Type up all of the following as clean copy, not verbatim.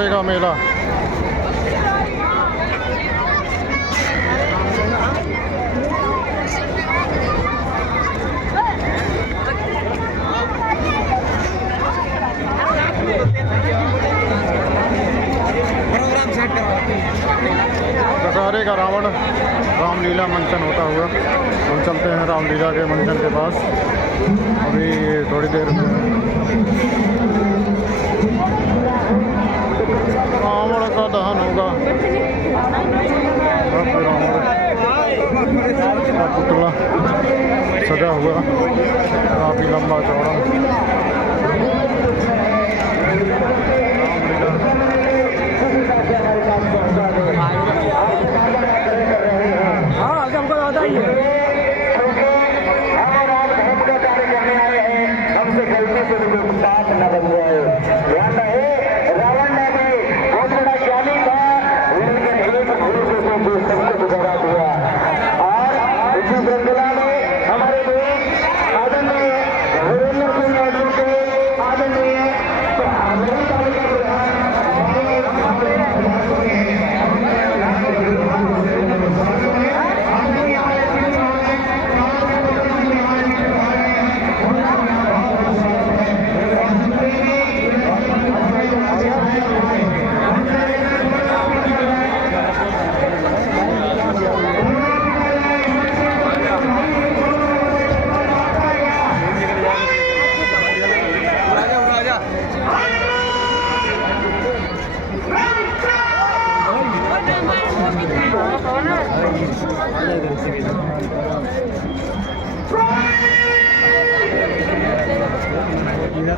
दशहरे का मेला। दशहरे का रावण रामलीला मंचन होता हुआ हम चलते हैं रामलीला के मंचन के पास। अभी थोड़ी देर में रावण का दहन होगा। रावण का पुतला सजा हुआ, काफ़ी लंबा चौड़ा।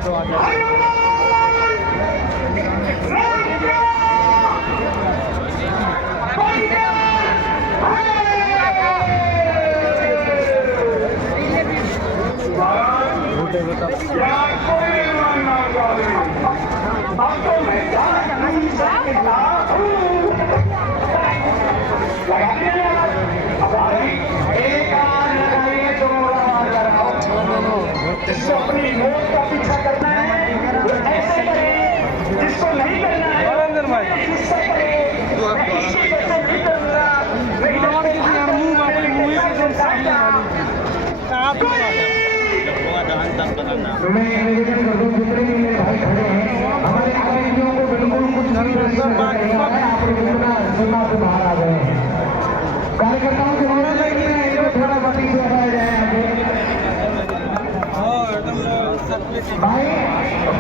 तो आ जाए। जिसको अपनी मौत का पीछा करना है वो ऐसे करे, जिसको नहीं करना है गुस्सा करे। मैं निवेदन कर दूं जितने भी मेरे भाई खड़े हैं, हमारे आतंकियों को बिल्कुल कुछ नहीं सीमा से बाहर आ गए हैं। कार्यकर्ताओं से अनुरोध है कि थोड़ा गति से हटाया जाए आगे। भाई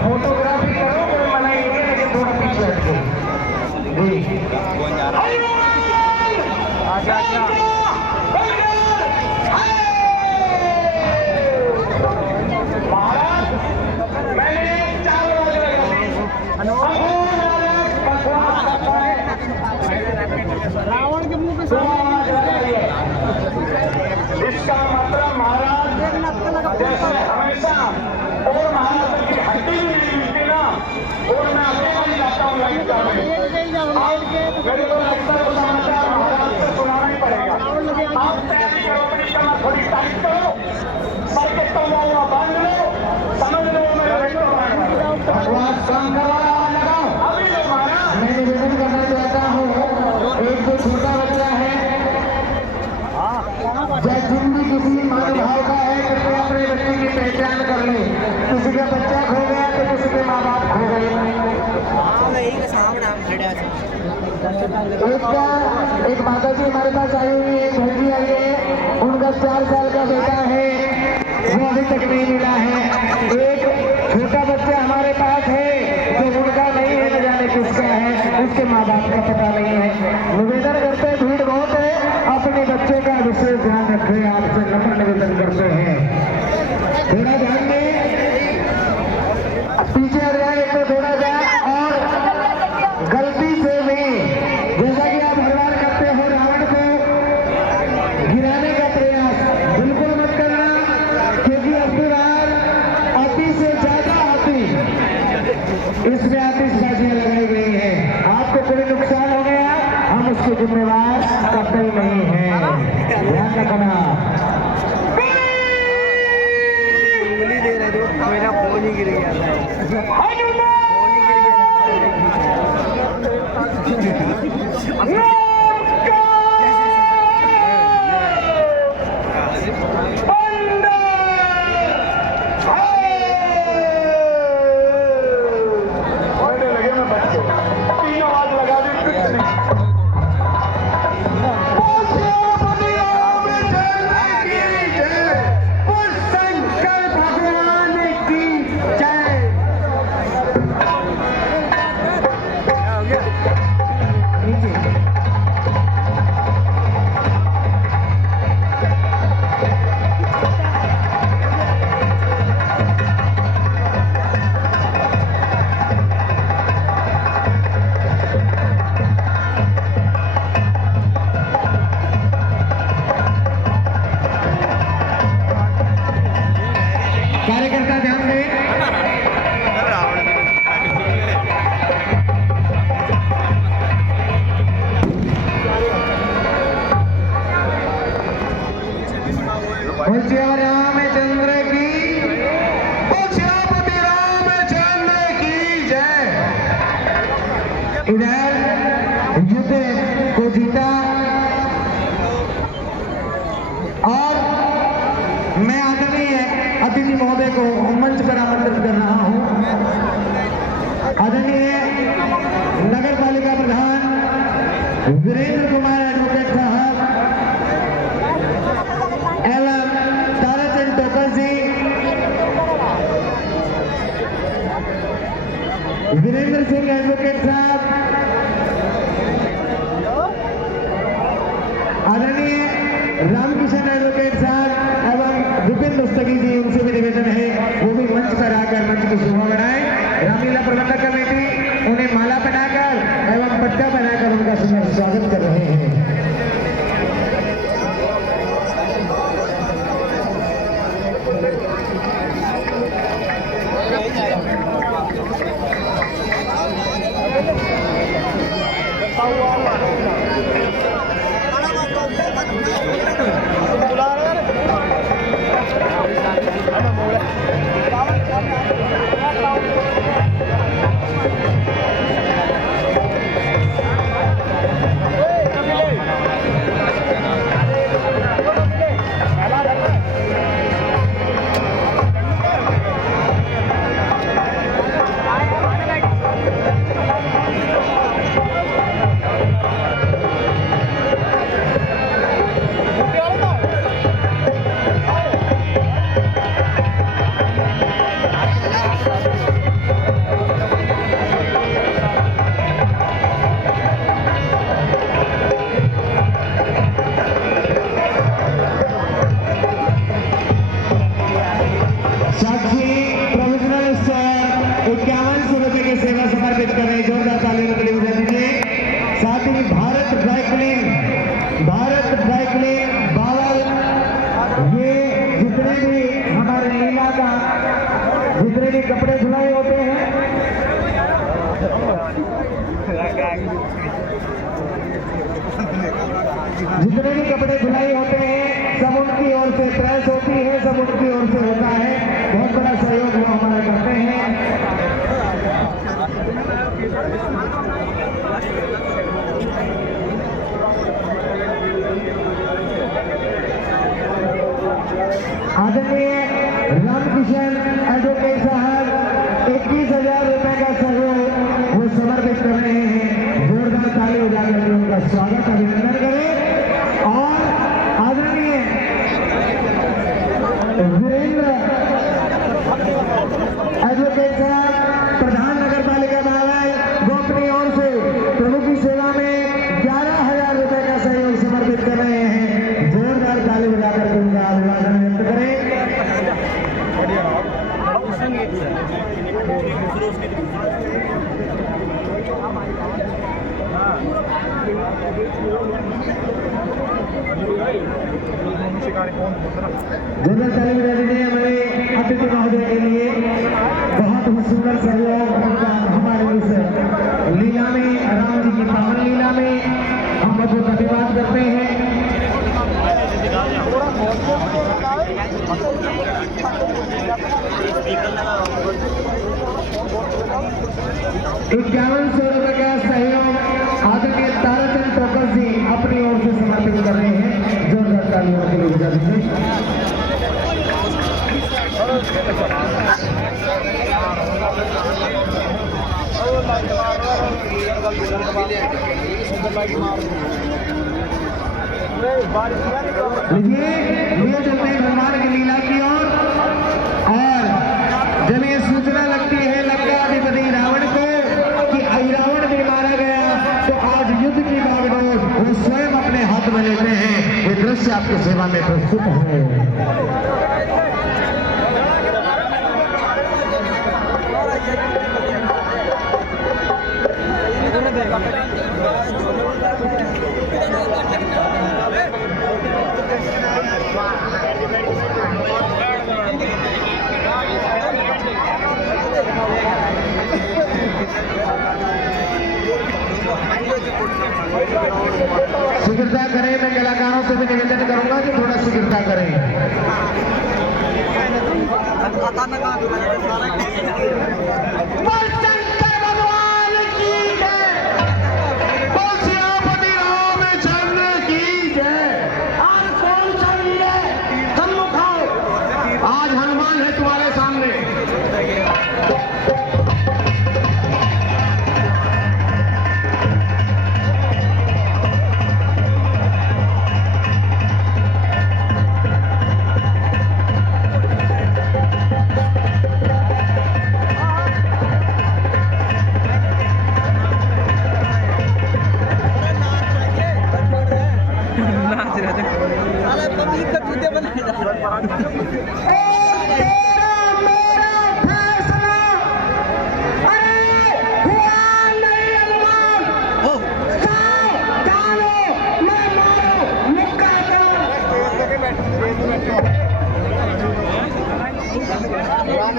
फोटोग्राफी करो कोई मना नहीं है, लेकिन थोड़ा पीछे हटो जी। आजा रावण के मुंह पे इसका मतलब महाराज जैसे हमेशा और महाराज की हड्डी भी मिलती ना, और मैं अपने को जाता हूँ लाइन का मेरे को लगता है समाचार महाराज से सुनाना ही पड़ेगा। आप तैयारी करो, अपनी कमर थोड़ी टाइट करो, सर के तलवार बांध लो, समझ लो भगवान शंकर लगाओ। अभी लो महाराज, मैं निवेदन करना चाहता हूँ, एक जो छोटा बच्चा है जिन भी किसी मानव भाव का है, कृपया अपने बच्चे की पहचान कर ले। किसी का बच्चा खो गया तो किसी के माँ बाप खो गए। एक माता जी हमारे पास आई हुई है, भैजी आई है, उनका 4 साल का बेटा है, वो अभी तक नहीं मिला है। एक छोटा बच्चा हमारे पास है जो उनका नहीं है, न जाने किसका है, उसके माँ बाप का पता नहीं है। निवेदन करते हैं, भीड़ बहुत है, अपने बच्चे का विशेष ध्यान रखें, आपसे नम्र निवेदन करते हैं। थोड़ा ध्यान में पीछे हट जाए तो थोड़ा सा, और गलती से भी जैसा कि आप हर बार करते हो रावण को गिराने का प्रयास बिल्कुल मत करना, क्योंकि अब की बार अति से ज्यादा अति इसमें आतिशबाजियां लगाई गई है। आपको कोई नुकसान हो गया, हम उसके जिम्मेवार कतई नहीं है, ध्यान रखना। मेरा फोन ही गिर गया था। कार्यकर्ता ध्यान दें। रामचंद्र की, श्यामपति रामचंद्र की जय। इधर युद्ध को जीता और मैं आदरणीय अतिथि महोदय को मंच पर आमंत्रित कर रहा हूं। आदरणीय नगर पालिका प्रधान वीरेंद्र कुमार एडवोकेट साहब एवं ताराचंद टोकर जी, वीरेंद्र सिंह एडवोकेट साहब, आदरणीय रामकिशन एडवोकेट साहब एवं विपिन दस्तगी जी, उनसे भी निवेदन है वो भी मंच पर आकर मंच की शोभा बढ़ाएं। रामलीला प्रबंधक कमेटी उन्हें माला पहनाकर एवं पट्टा पहनाकर उनका सुंदर स्वागत कर रहे हैं। जितने भी कपड़े धुलाए होते हैं सब उनकी ओर से प्रेस होती है, सब उनकी ओर से होता है। बहुत बड़ा सहयोग वो हमारा करते हैं। आदरणीय रामकिशन एडवोकेट साहब 21,000 रुपए का सहयोग वो समर्पित कर रहे हैं। जोरदार ताली बजाकर उनका स्वागत अभिनंदन करें। और आदरणीय वीरेंद्र एडवोकेट साहब प्रधान नगर पालिका महाराज वो अपनी ओर से प्रभु की सेवा में 11,000 रुपए का सहयोग समर्पित कर रहे हैं। जोरदार ताली बजाकर उनका अभिवादन व्यक्त करें। जोरदार ताली बजा दीजिए हमारे अतिथि महोदय के लिए। बहुत ही सुंदर सहयोग उनका हमारे इस लीला में, राम जी की पावन लीला में हम बहुत धन्यवाद करते हैं। 5100 रुपए का सहयोग लिए चलते हैं भगवान की लीला की ओर। और जब ये सूचना लगती है लंका अधिपति रावण को कि रावण भी मारा गया, तो आज युद्ध की बागडोर वो स्वयं अपने हाथ में लेते हैं। ये दृश्य आपकी सेवा में प्रस्तुत है। शीघ्रता करें। मैं कलाकारों से भी निवेदन करूंगा कि थोड़ा शीघ्रता करें। आज हनुमान है तुम्हारे सामने।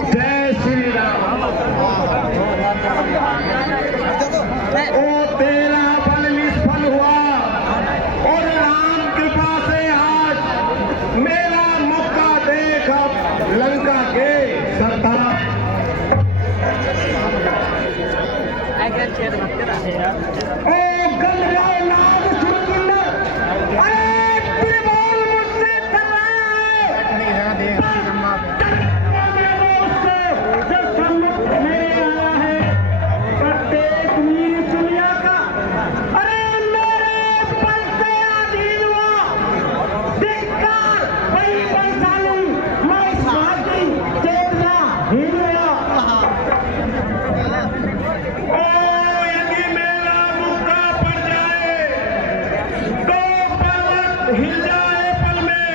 जय श्री राम। ओ तेरा बल निष्फल हुआ और राम कृपा से आज मेरा मौका देख अब लंका के सरदार। ओ गंगा नाग सुरकिंदर, अरे त्रिभुवन मुझसे कर रहा है। हिल जाए पल में,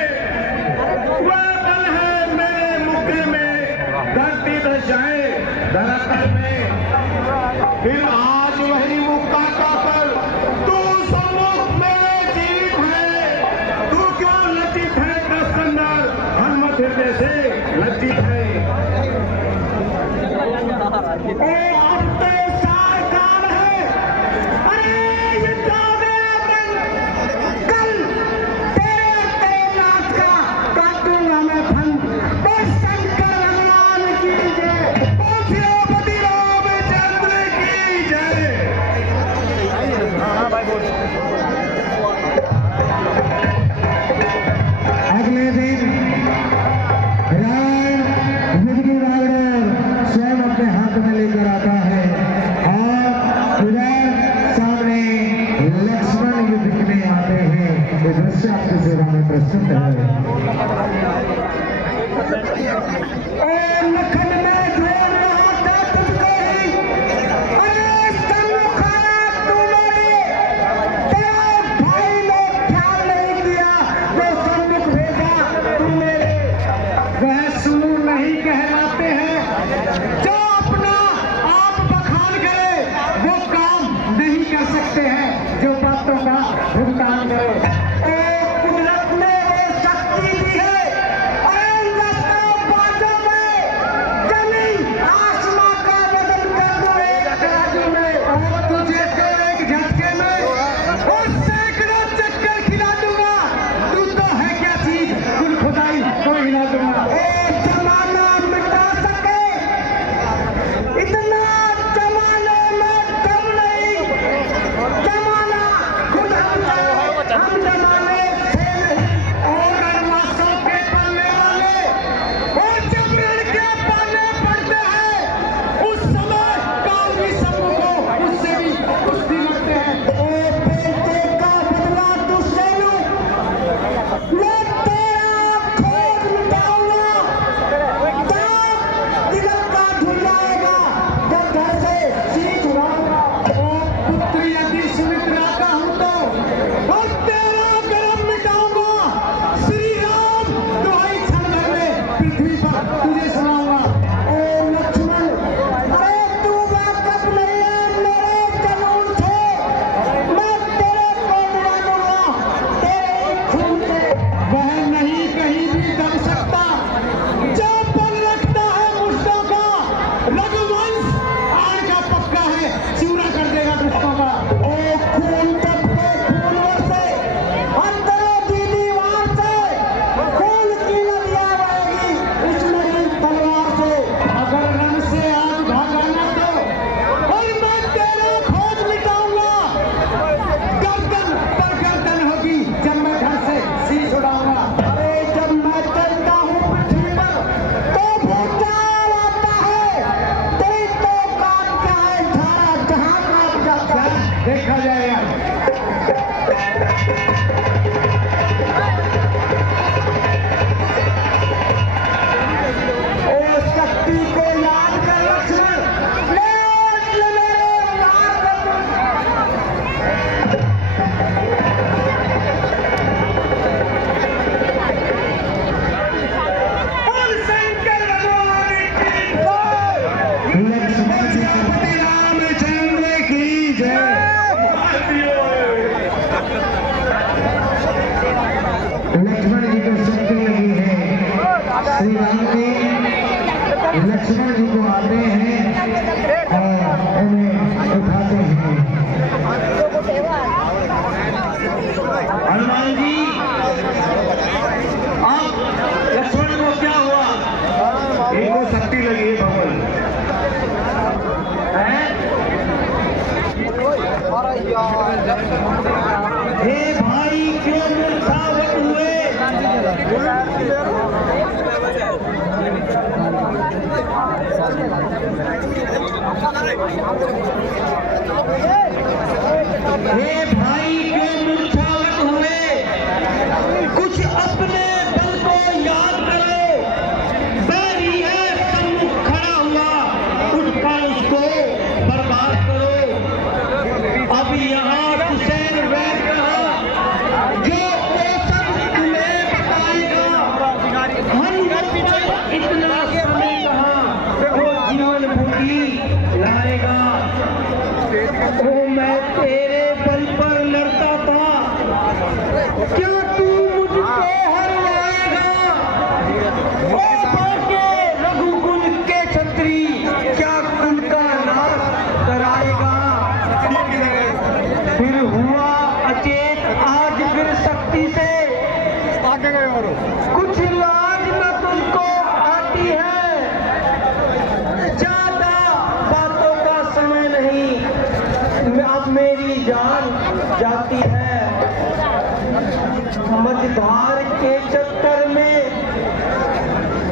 वह पल है मेरे मुक्के में, धरती दशाएं धरातल में। फिर आज वही मुक्का का पल, तू सम्मुख मेरे जीवित है। तू क्यों लज्जित है दस अंदर, हनुमत हृदय से लज्जित है। ओ अब तो सार काल है, अरे ये जाओगे अपन कल तेरे नाथ का काटूंगा मैं फल। ओ शंकर भगवान की जय, ओ शिवपति रामचंद्र की जय। अगले दिन राम युद्ध की बागडोर स्वयं अपने हाथ में लेकर आता है और उधर सामने लक्ष्मण युद्ध में आते हैं। ये दृश्य आपकी सेवा में प्रस्तुत है। ओ लखन में ध्रुव नहाता तुझको ही, अरे सम्मुख आया तू मेरे, तेरा भाई ने ख्याल नहीं किया, वो सम्मुख भेजा तू मेरे। वह सुनू नहीं कहलाते हैं, जो अपना आप बखान करे, वो काम नहीं कर सकते हैं जो बातों का भुगतान करे। कुदरत ने वो शक्ति दी है, अरे दस्तों बाजों में जमीन आसमां का बदल कर दो एक तराजू में। और तुझे तो एक झटके में और सैकड़ों चक्कर खिला दूंगा। तू तो है क्या चीज, कुल खुदाई को हिला दूंगा। जमाना मिटा सके इतना जमाने में दम नहीं, जमाना खुद हम जमाने से नहीं। और अरमासों के पलने वाले, और जबरन देखा जाएगा। ओ शक्ति को याद कर लक्ष्मण, लक्ष्मण जी को शक्ति लगी है। श्री राम जी लक्ष्मण जी को आते हैं और उन्हें उठाते हैं। हनुमान जी, आप लक्ष्मण को क्या हुआ? इनको शक्ति लगी है भगवान। हे भाई, क्यों मूर्छावत हुए? हे भाई, क्यों मूर्छावत हुए? कुछ अपने बल को याद करो। बैरी है सम्मुख खड़ा हुआ, उठकर उसको बर्बाद करो। अब यहाँ हुसैन वैद कहा, जो मौसम तुम्हें बताएगा। हनुमान इतना समय कहा, जो जीवन भूखी लाएगा। ओ मैं तेरे बल पर लड़ता था, क्या तू मुझको हरवाएगा? ओ भाग्य रघुकुल के छत्री, क्या कुल का नाश कराएगा? फिर हुआ अचेत आज फिर शक्ति से, कुछ लाज न तुझको आती है। ज्यादा बातों का समय नहीं, अब मेरी जान जाती है। मझधार के चक्कर में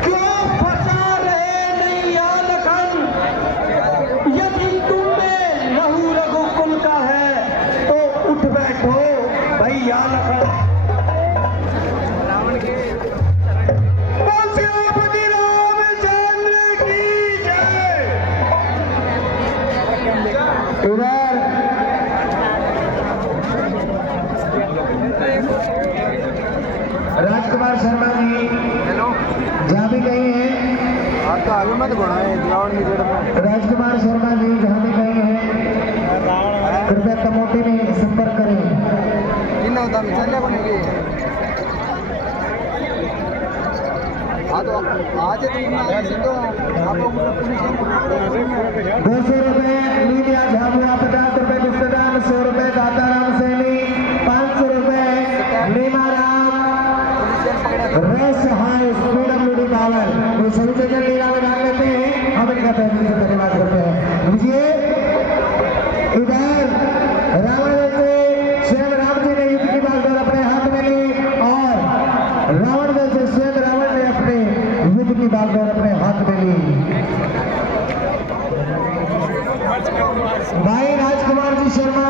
क्यों फंसा रहे नैया लखन? यदि तुम में लहू रघुकुल का है तो उठ बैठो भैया लखन। श्रीपति रामचंद्र की जय। उधर राजकुमार शर्मा जी जहाँ भी गए हैं, आपका आगे मत बढ़ाए ग्राउंड में जड़। राजकुमार शर्मा जी जहाँ भी गए हैं, कृपया कमोटी में संपर्क करें। कितना होता है चलने बनेगी। हाँ तो आज तो आप लोग 200 रुपए मीडिया झाबुआ, 50 रुपए गुप्तदान, 100 रुपए दाताराम सैनी, 500 रुपए नीमाराम रेस हाउस PWD पावर। वो सभी जगह लीला में डाल लेते हैं, हम इनका तहे दिल से धन्यवाद करते हैं। लीजिए, इधर रावण से स्वयं राम जी ने युद्ध की बागडोर अपने हाथ में ली और रावण से स्वयं रावण ने अपने युद्ध की बागडोर अपने हाथ में ली। भाई राजकुमार जी शर्मा,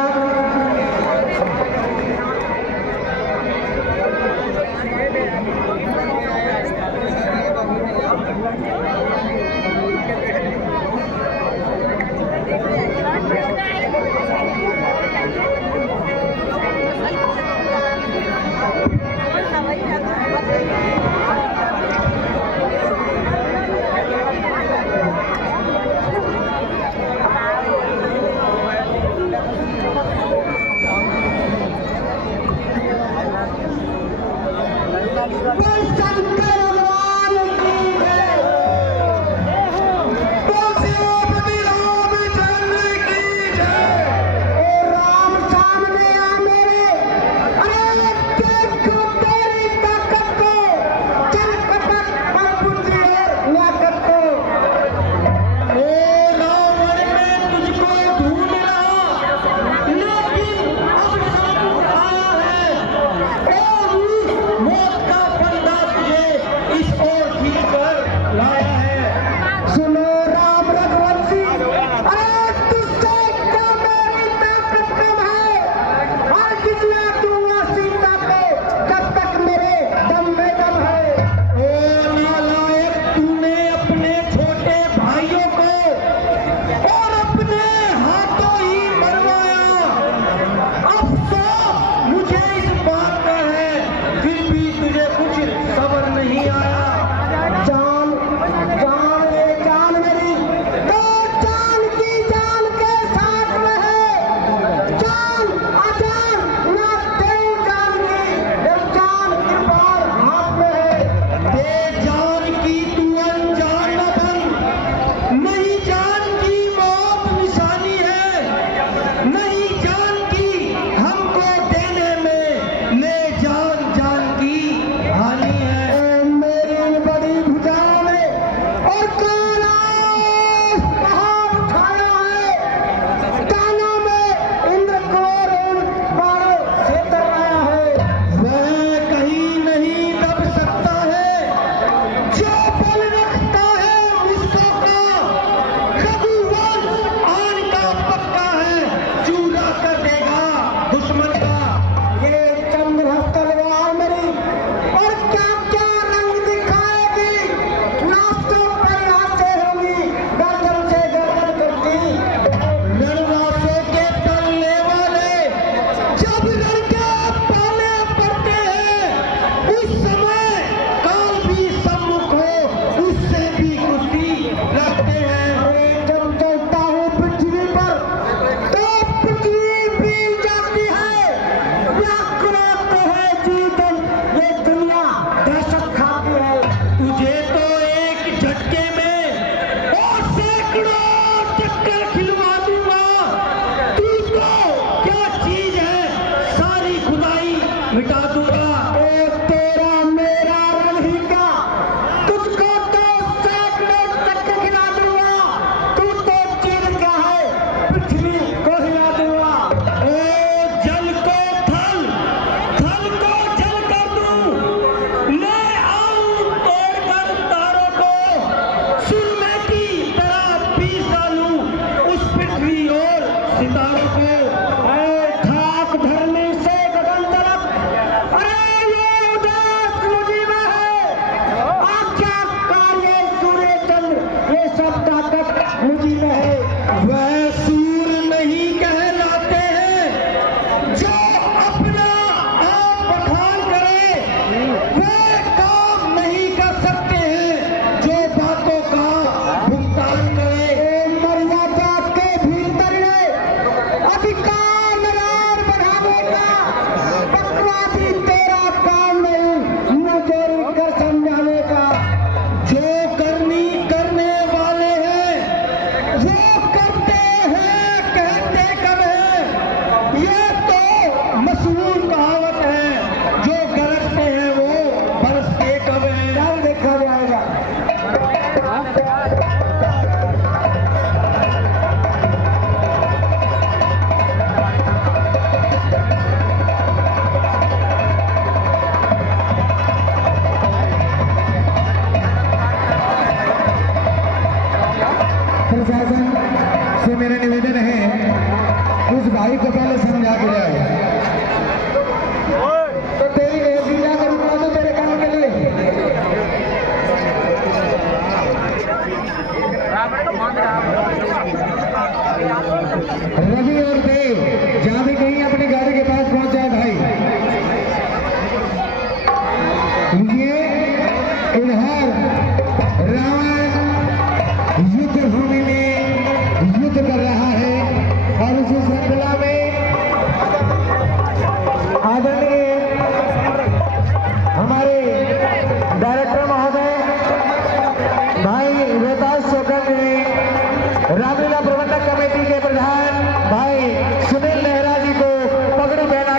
मौत का फंदा तुझे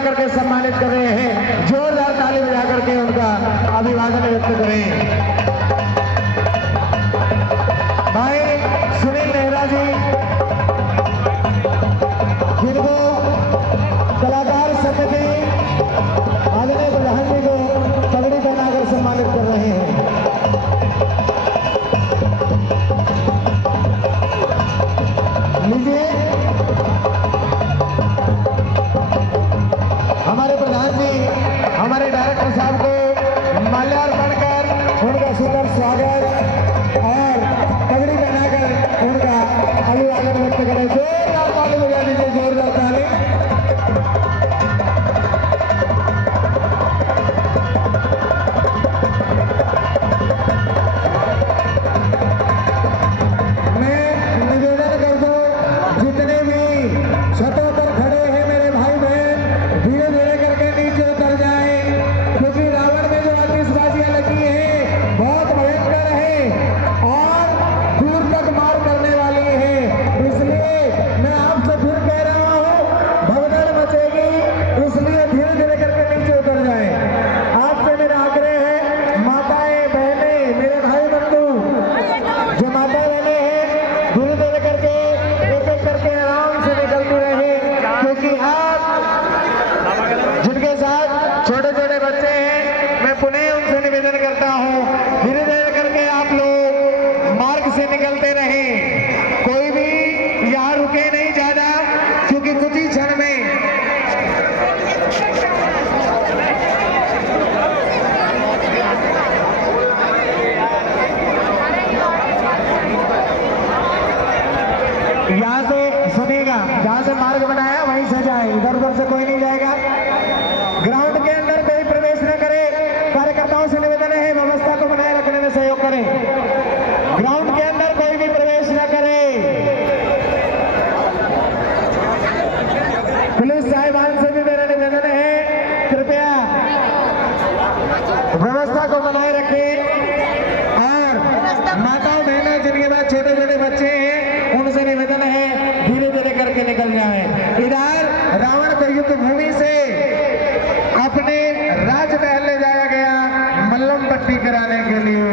करके सम्मानित कर रहे हैं। जोरदार ताली बजा करके उनका अभिवादन व्यक्त करें। भाई सुनील नेहरा जी, जिनको कलाकार समिति आदरणीय प्रधान जी को पगड़ी पहनाकर सम्मानित कर रहे हैं। लीजिए, हमारे प्रधान जी हमारे डायरेक्टर साहब को माल्यार्पण कर उनका सुंदर स्वागत और पगड़ी पहनाकर उनका अभिवादन व्यक्त करें। जोरदार ताली बजा दीजिए, जोरदार ताली। यहाँ से सुनेगा, जहाँ से मार्ग बनाया वहीं से जाए, इधर उधर से कोई नहीं जाएगा। ग्राउंड के अंदर कोई प्रवेश न करे। कार्यकर्ताओं से निवेदन है व्यवस्था को बनाए रखने में सहयोग करें। ग्राउंड के अंदर कोई भी प्रवेश न करे। पुलिस साहिबान से भी मेरा निवेदन है, कृपया व्यवस्था को बनाए रखें। और माताओं बहनों जिनके पास छोटे छोटे बच्चे हैं उनसे निवेदन है धीरे धीरे करके निकल जाए। इधर रावण को युद्ध भूमि से अपने राजमहल ले जाया गया मल्लम पट्टी कराने के लिए।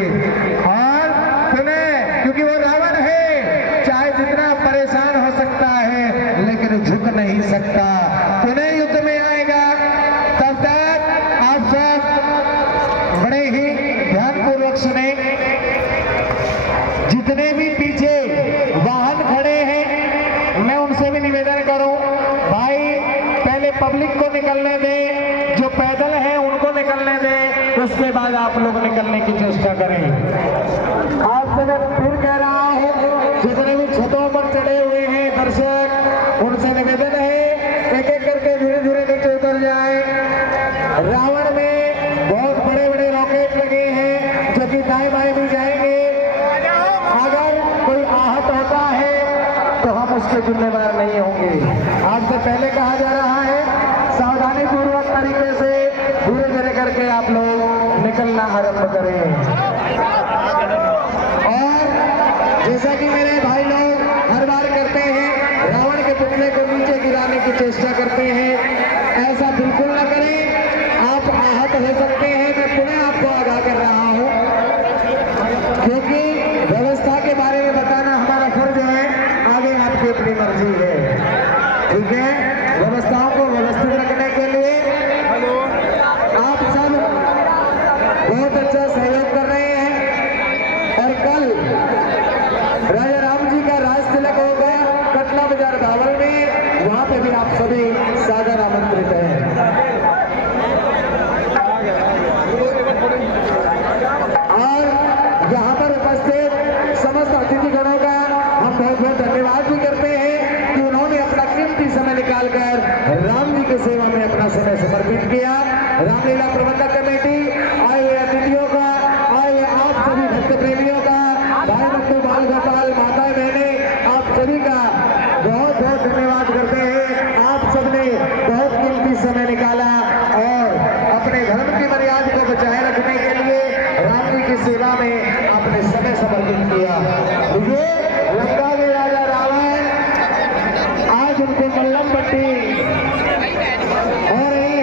और पुनः क्योंकि वो रावण है, चाहे जितना परेशान हो सकता है लेकिन झुक नहीं सकता। पुनः युद्ध में आएगा। तब तक आप सब बड़े ही ध्यानपूर्वक सुने। जितने भी पीछे वाहन खड़े हैं मैं उनसे भी निवेदन करूं, भाई पहले पब्लिक को निकलने दें, जो पैदल हैं उनको निकलने दें, उसके बाद आप लोग निकलने की चेष्टा करें। आपसे मैं फिर कह रहा हूं, जितने भी छतों पर चढ़े हुए हैं दर्शक, उनसे निवेदन है एक एक करके धीरे धीरे नीचे उतर जाए। रावण में बहुत बड़े बड़े रॉकेट लगे हैं जो कि दाएं बाएं भी जाएंगे। अगर कोई आहत होता है तो हम उसके जिम्मेदार नहीं होंगे। आपसे पहले कहा जा रहा है सावधानी पूर्वक तरीके से धीरे धीरे करके आप लोग निकलना आरंभ करें। और जैसा कि मेरे भाई लोग हर बार करते हैं, रावण के पुतले को नीचे गिराने की चेष्टा करते हैं, ऐसा बिल्कुल न करें। आप आहत हो सकते हैं, मैं पुनः आपको आगाह कर रहा हूं, क्योंकि व्यवस्था के बारे में बताना हमारा फर्ज है। आगे आपकी अपनी मर्जी है, ठीक है। व्यवस्थाओं को व्यवस्थित रखने के लिए आप सब बहुत अच्छा सहयोग कर रहे हैं। और कल राजा राम जी का राज तिलक होगा कटला बाजार बावल में, वहां पे भी आप सभी सादर आमंत्रित हैं। और यहाँ पर उपस्थित समस्त अतिथिगणों का हम बहुत बहुत धन्यवाद भी करते हैं कि उन्होंने अपना कीमती समय निकालकर राम जी की सेवा में अपना समय समर्पित किया। रामलीला प्रबंधक कमेटी, आए हुए अतिथियों का, आए हुए आप सभी भक्त प्रेमियों का, भाई बंधु बाल गोपाल माता बहने, आप सभी का बहुत बहुत धन्यवाद करते हैं। आप सबने बहुत कीमती समय निकाला और अपने धर्म की मर्यादा को बचाए रखने के लिए राम जी की सेवा में आपने समय समर्पित किया। ये लंका के राजा रावण आज उनको मल्लम पट्टी हो रही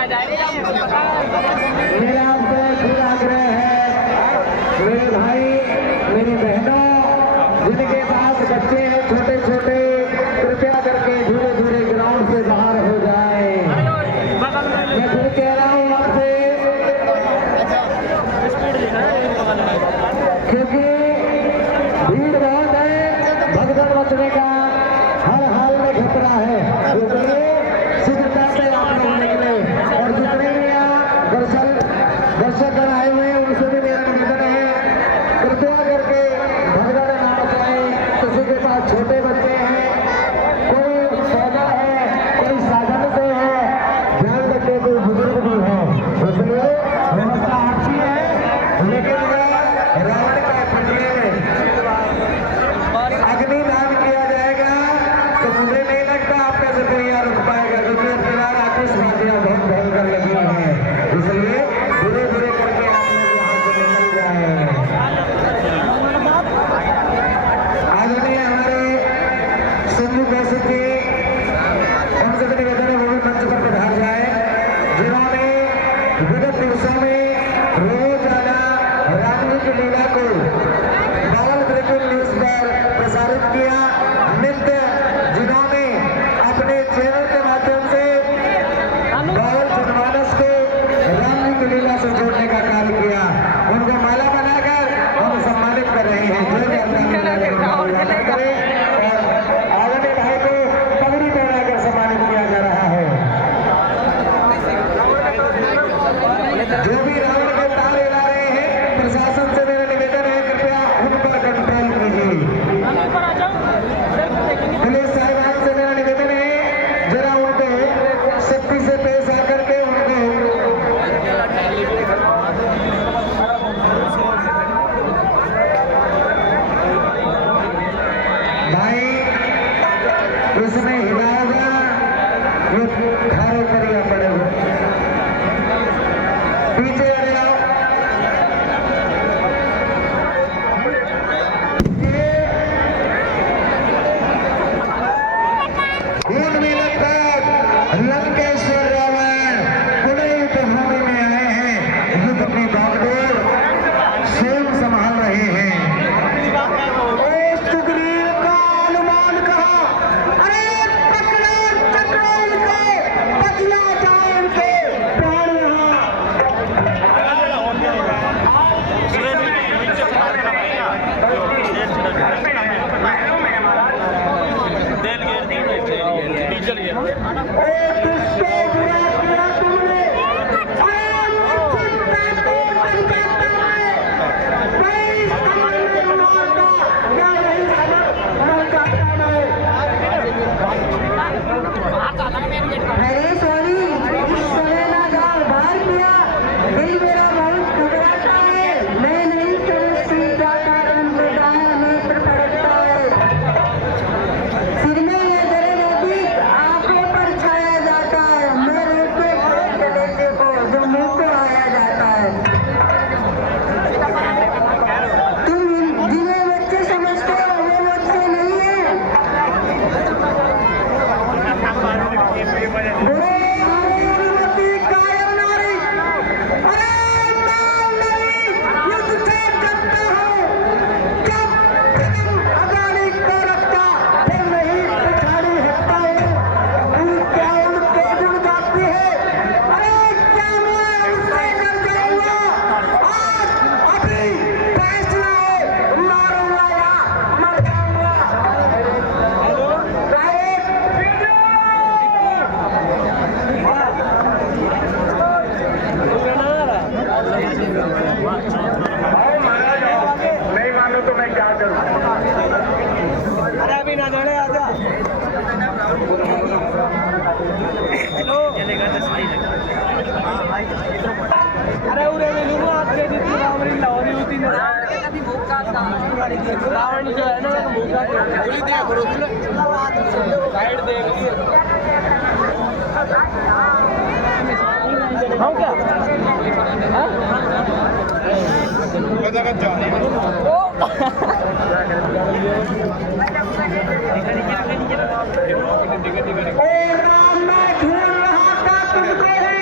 मेरा आपसे फिर आग्रह है, मेरे भाई मेरी बहनों जिनके पास बच्चे हैं छोटे छोटे, कृपया करके धीरे धीरे ग्राउंड से बाहर हो जाए। मैं फिर कह रहा हूँ आपसे, क्योंकि भीड़ बहुत है, भगदड़ मचने का हर हाल में खतरा है। इसलिए शीघ्रता से आप लोग निकले और जितने भी यहाँ दर्शक आए हुए हैं उनसे भी मेरा निवेदन है, कृपया करके भगदड़ ना मचाएं। किसी के पास छोटे बच्चे हैं, कोई सौदा है, कोई साधन से है, ध्यान रखिए कोई बुजुर्ग भी है, इसलिए व्यवस्था अच्छी है। लेकिन रावण का पुतले में अग्निदान किया जाएगा तो मुझे नहीं लगता आप में से कोई यहाँ रुक पाएगा, क्योंकि फिलहाल आतिशबाजियां बहुत भयंकर लगी हैं। इसलिए धीरे धीरे करके आप लोग यहाँ से निकल जाए। आदरणीय हमारे संजू कौशिक जी, उनसे भी निवेदन है वो भी मंच पर पधार जाए, जिन्होंने विगत दिवसों में रोजाना रामजी की लीला को बाल ब्रेकिंग न्यूज पर प्रसारित किया। नित्य जिन्होंने अपने चैनल के माध्यम से बाल जनमानस को रामजी की लीला से जोड़ने का कार्य किया, उनको माला बनाकर हम सम्मानित कर रहे हैं। और आदरणीय भाई को पगड़ी पहनाकर सम्मानित किया जा रहा है। जो भी रावण के तारे ला रहे हैं, प्रशासन से मेरा निवेदन है कृपया उन पर कंट्रोल कीजिए। पुलिस साहिबान से मेरा निवेदन है जरा उनको सख्ती से पेश आकर के उनको भाई उसमें हिलाओगा वो खारे करिया पड़ेगा, पीछे अरे आओ। खून में लगभग लंकेश्वर रावण पुणे युद्धभूमि में आए हैं, युद्ध की बागडोर स्वयं संभाल रहे हैं। सुग्रीव का अनुमान कहा, अरे पकड़ो चक्रो इनको, बचना जाओ इनके प्राण यहाँ। किसको बुरा किया तुमने? अरे मुझसे पैंतों पंचायतों में कोई समझ नहीं मारता, क्या नहीं समझ जाता मैं। अरे सॉरी, इस समय ना जाओ, बाहर किया, दिल मेरा बहुत घबराता है, मैं नहीं समझती जाता, उनको दाया नेत्र पड़ता है, सिर में ये जरे नजदीक आंखों पर छाया जाता है, मैं रोके जलेसे को जो मुंह को आया जाता है। तुम जिन्हें बच्चे समझते हो वो बच्चे नहीं है। बुरे अनुमति कायम नारी, अरे मैं नहीं युद्ध से डरता हूँ, जब कदम अगाड़ी को रखता फिर नहीं पिछाड़ी हटता हूँ। क्या उनके जुड़ जाती है, अरे क्या मैं उनसे डर जाऊंगा? आज अभी फैसला है, मारूंगा या मर जाऊंगा। नहीं मानो तो मैं क्या करूं? अरे अभी ना दौड़े आजा। अरे उरे में लूंगा आपके जितनी रावणी लाहौरी होती ना रावण जो है ना भूखा साइड देख हम क्या राम मैं ढूंढ रहा था तुमको ही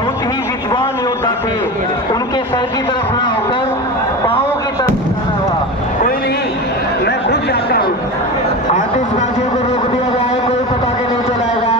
बहुत ही विद्वान योद्धा थे। उनके सर की तरफ ना होकर पाँव की तरफ जाना हुआ। कोई नहीं, मैं खुद जाता हूँ। आतिशबाजियों को रोक दिया जाए, कोई पटाखे नहीं चलाएगा।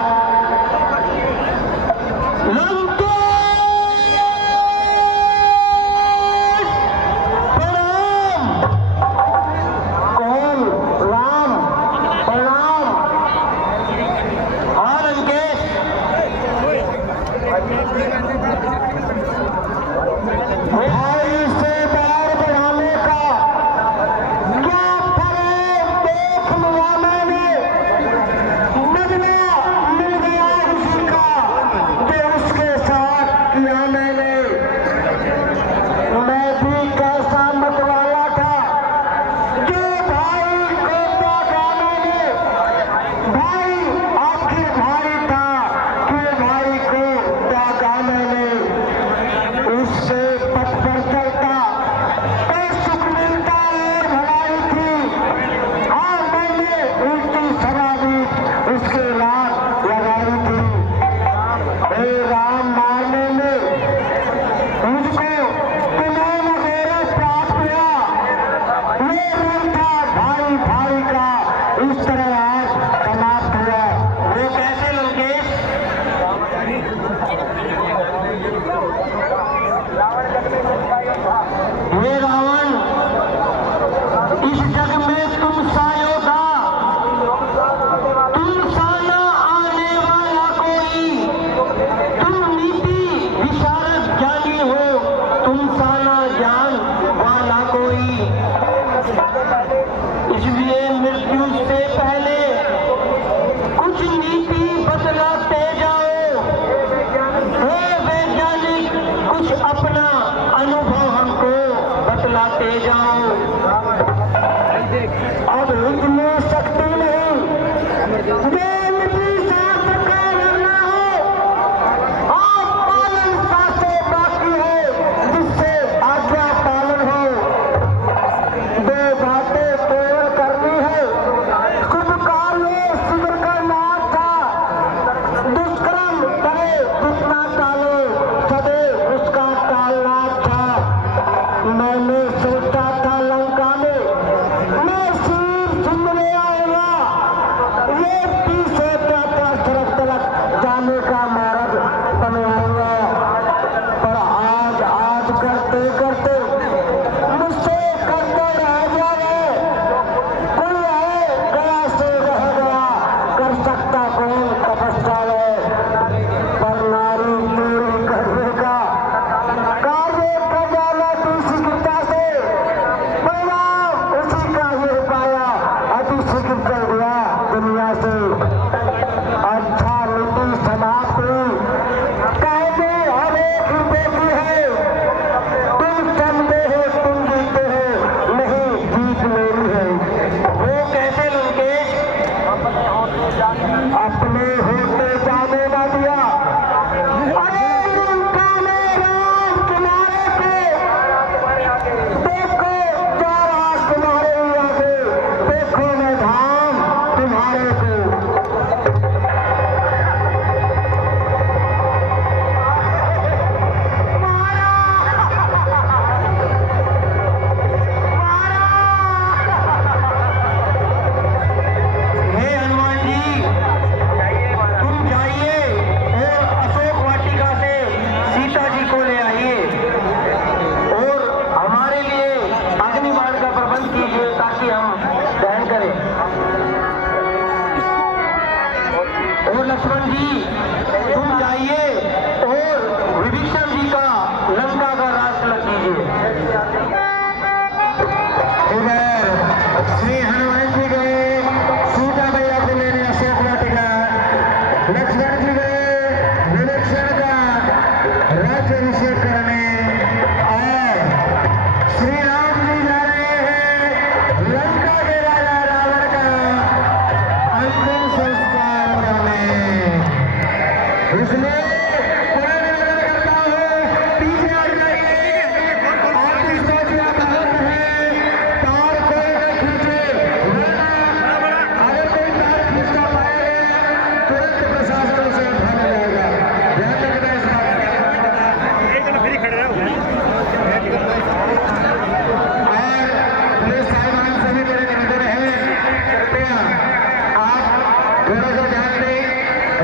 थोड़ा सा ध्यान दें,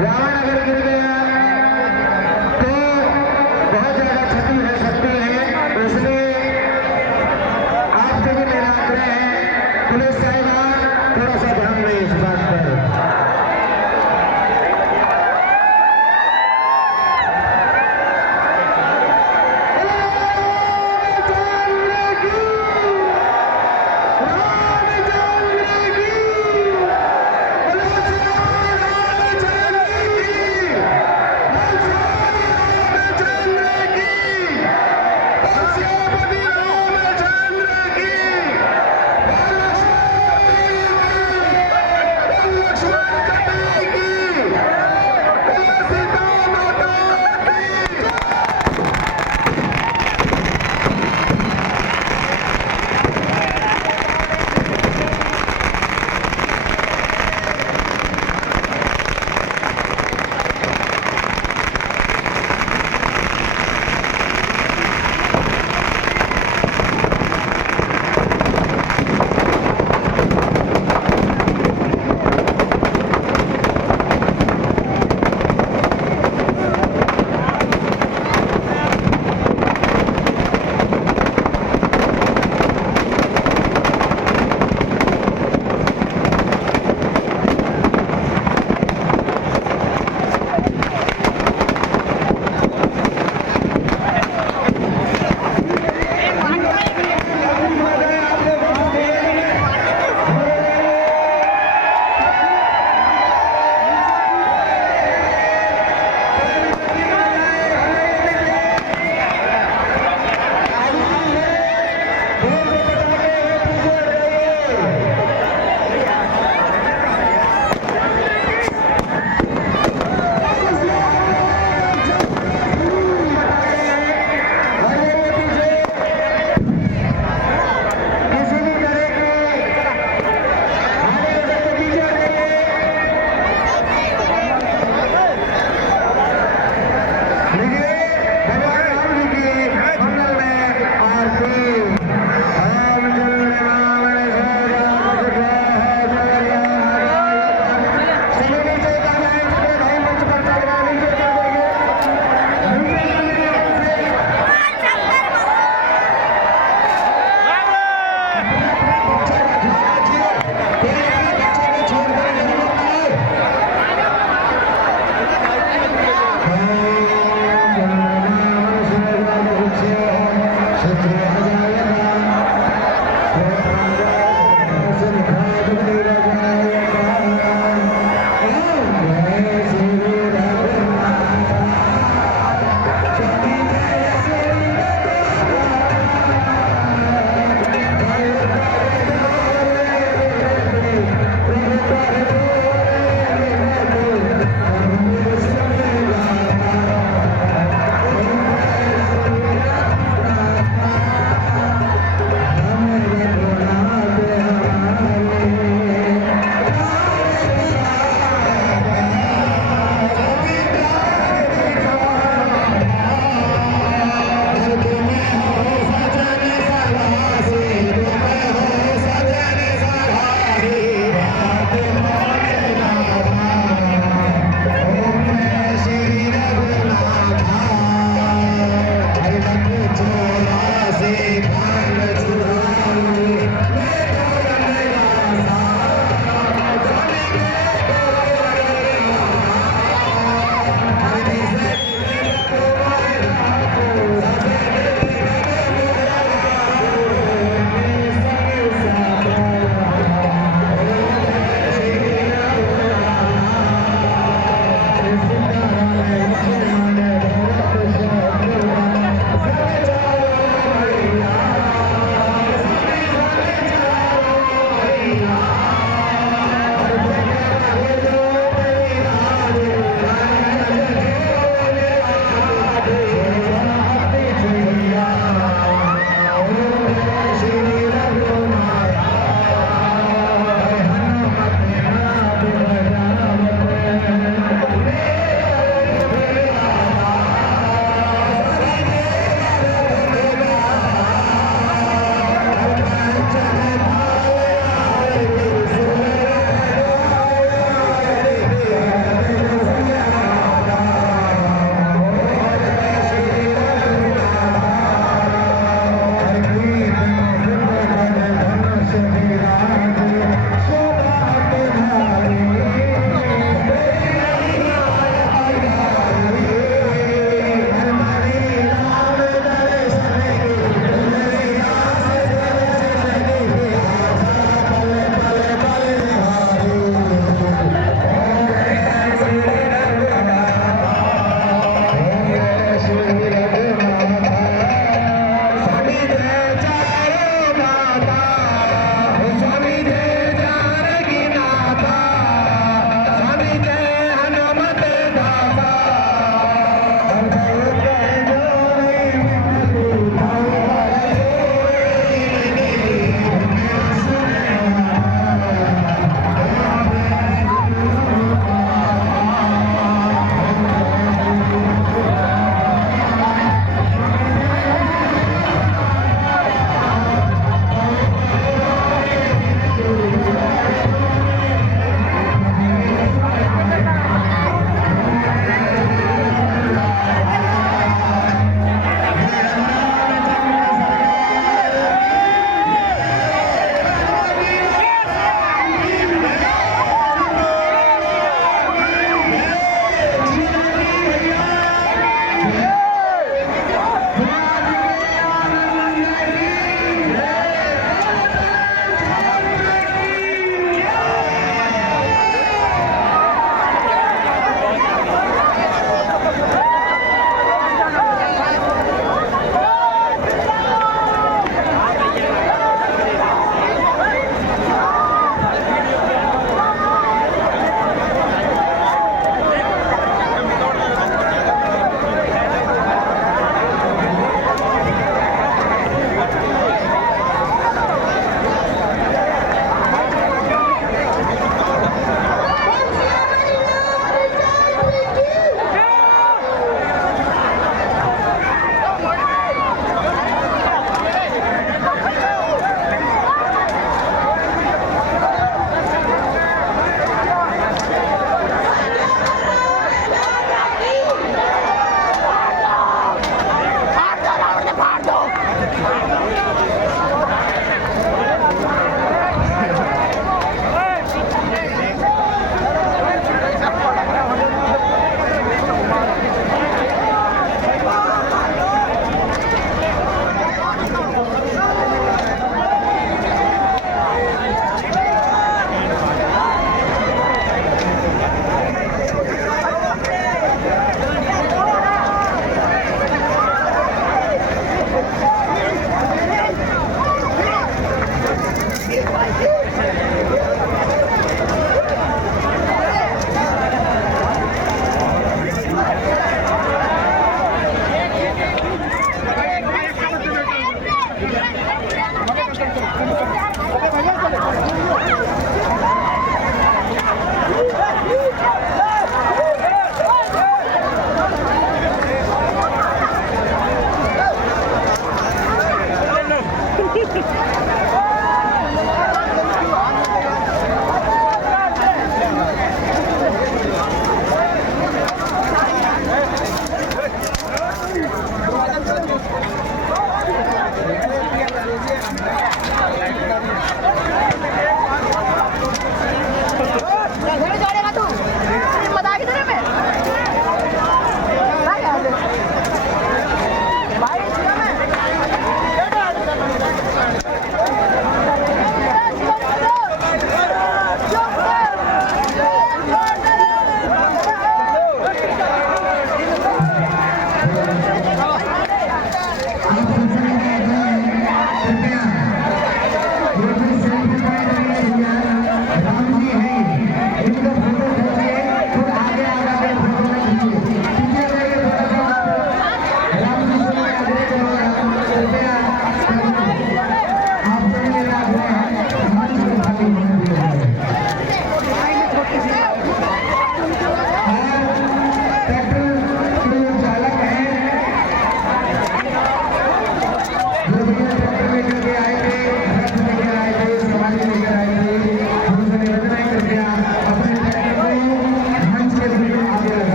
रावण अगर गिर गया तो बहुत ज्यादा क्षति हो सकती है, इसलिए आपसे भी मेरा आग्रह है, पुलिस साहिबान थोड़ा सा ध्यान दें इस बात पर।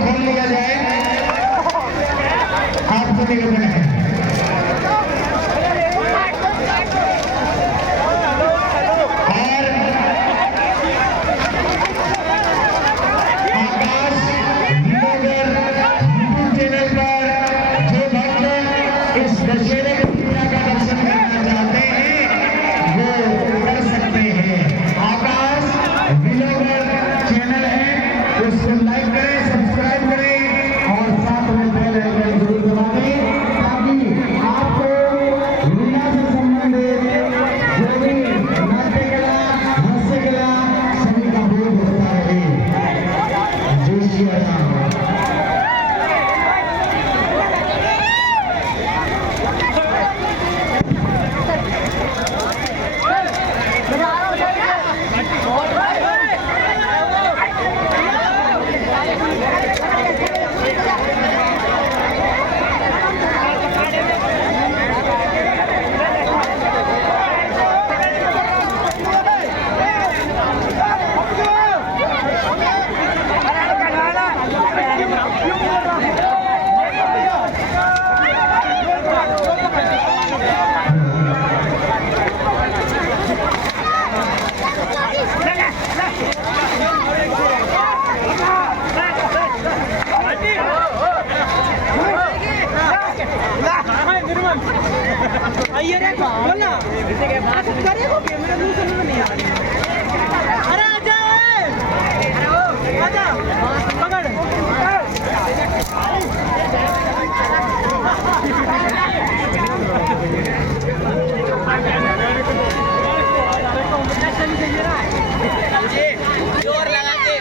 खोल लिया जाए, आपसे निवेदन है। दशहरे की पूजा का दर्शन करना चाहते हैं वो कर सकते हैं। आकाश व्लॉगर चैनल है, उसको लाइक करें, सब्सक्राइब करें और साथ में बेल आइकन जरूर दबा दें ताकि आपको लीला से संबंधित जो भी नाट्य कला, हास्य कला सभी का उपयोग होता रहे। जय श्री राम। आइए रे बोलना करेगा क्या, मेरा मुंह समझ में नहीं आ रहा। अरे आजा, अरे आजा पकड़। जोर लगा के,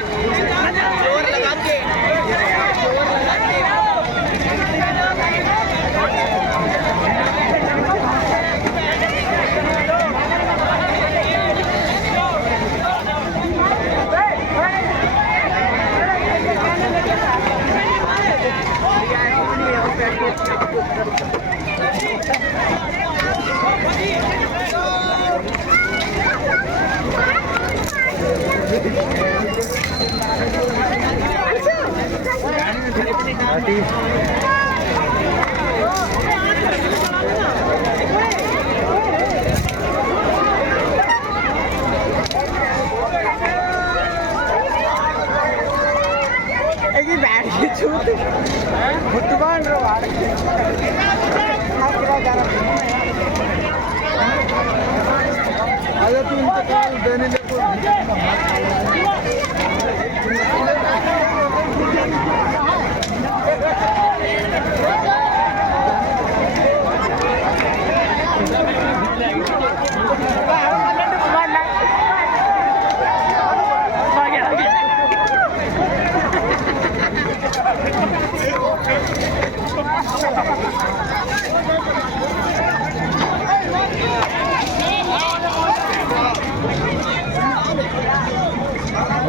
जोर लगा के, बैठ के छूट भुट्टुबान रो अरे तू इंतकाल देने ले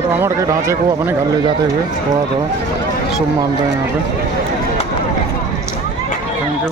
रावण के ढांचे को अपने घर ले जाते हुए थोड़ा थोड़ा शुभ मानते हैं यहाँ पे। Thank you.